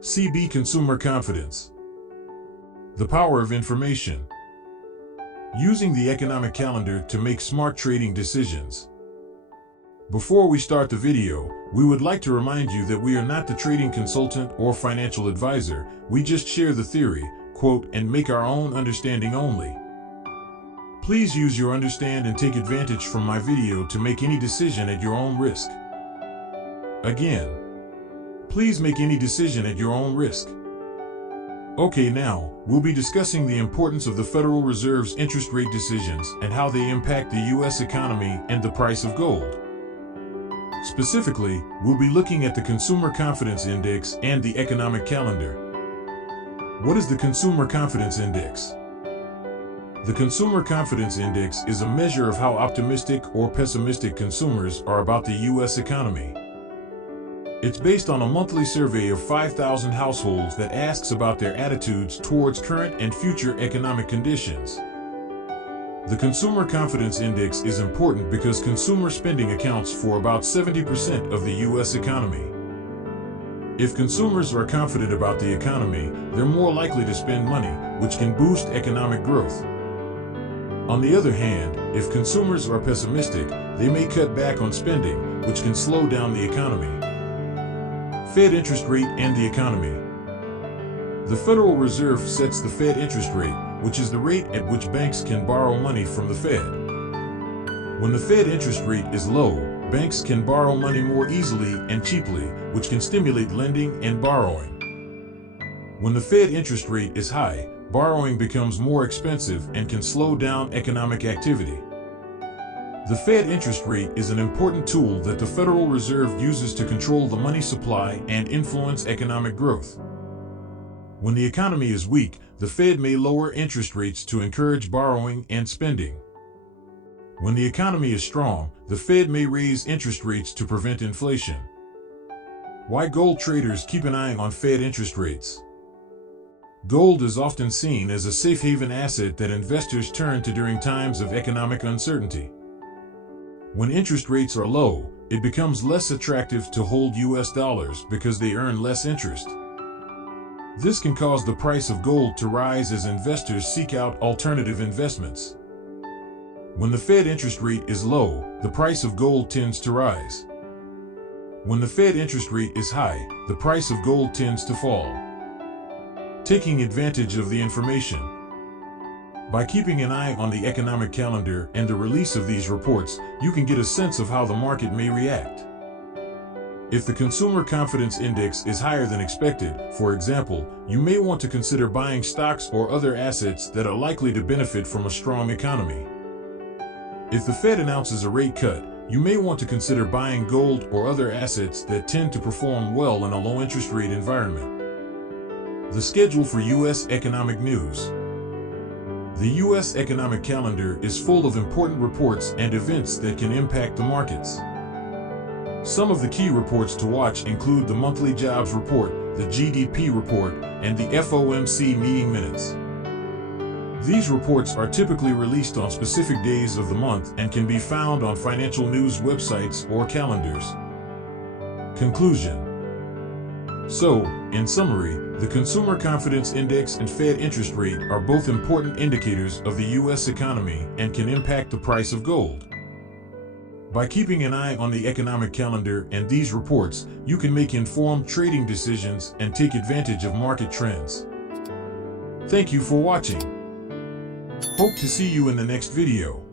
CB Consumer Confidence. The power of information. Using the economic calendar to make smart trading decisions. Before we start the video, we would like to remind you that we are not the trading consultant or financial advisor. We just share the theory, quote, and make our own understanding only. Please use your understand and take advantage from my video to make any decision at your own risk. Again, please make any decision at your own risk. Okay, now, we'll be discussing the importance of the Federal Reserve's interest rate decisions and how they impact the U.S. economy and the price of gold. Specifically, we'll be looking at the Consumer Confidence Index and the economic calendar. What is the Consumer Confidence Index? The Consumer Confidence Index is a measure of how optimistic or pessimistic consumers are about the U.S. economy. It's based on a monthly survey of 5,000 households that asks about their attitudes towards current and future economic conditions. The Consumer Confidence Index is important because consumer spending accounts for about 70% of the U.S. economy. If consumers are confident about the economy, they're more likely to spend money, which can boost economic growth. On the other hand, if consumers are pessimistic, they may cut back on spending, which can slow down the economy. Fed interest rate and the economy. The Federal Reserve sets the Fed interest rate, which is the rate at which banks can borrow money from the Fed. When the Fed interest rate is low, banks can borrow money more easily and cheaply, which can stimulate lending and borrowing. When the Fed interest rate is high, borrowing becomes more expensive and can slow down economic activity. The Fed interest rate is an important tool that the Federal Reserve uses to control the money supply and influence economic growth. When the economy is weak, the Fed may lower interest rates to encourage borrowing and spending. When the economy is strong, the Fed may raise interest rates to prevent inflation. Why gold traders keep an eye on Fed interest rates? Gold is often seen as a safe haven asset that investors turn to during times of economic uncertainty. When interest rates are low, it becomes less attractive to hold U.S. dollars because they earn less interest. This can cause the price of gold to rise as investors seek out alternative investments. When the Fed interest rate is low, the price of gold tends to rise. When the Fed interest rate is high, the price of gold tends to fall. Taking advantage of the information. By keeping an eye on the economic calendar and the release of these reports, you can get a sense of how the market may react. If the Consumer Confidence Index is higher than expected, for example, you may want to consider buying stocks or other assets that are likely to benefit from a strong economy. If the Fed announces a rate cut, you may want to consider buying gold or other assets that tend to perform well in a low interest rate environment. The schedule for U.S. economic news. The U.S. economic calendar is full of important reports and events that can impact the markets. Some of the key reports to watch include the monthly jobs report, the GDP report, and the FOMC meeting minutes. These reports are typically released on specific days of the month and can be found on financial news websites or calendars. Conclusion. So, in summary, the Consumer Confidence Index and Fed interest rate are both important indicators of the U.S. economy and can impact the price of gold. By keeping an eye on the economic calendar and these reports, you can make informed trading decisions and take advantage of market trends. Thank you for watching. Hope to see you in the next video.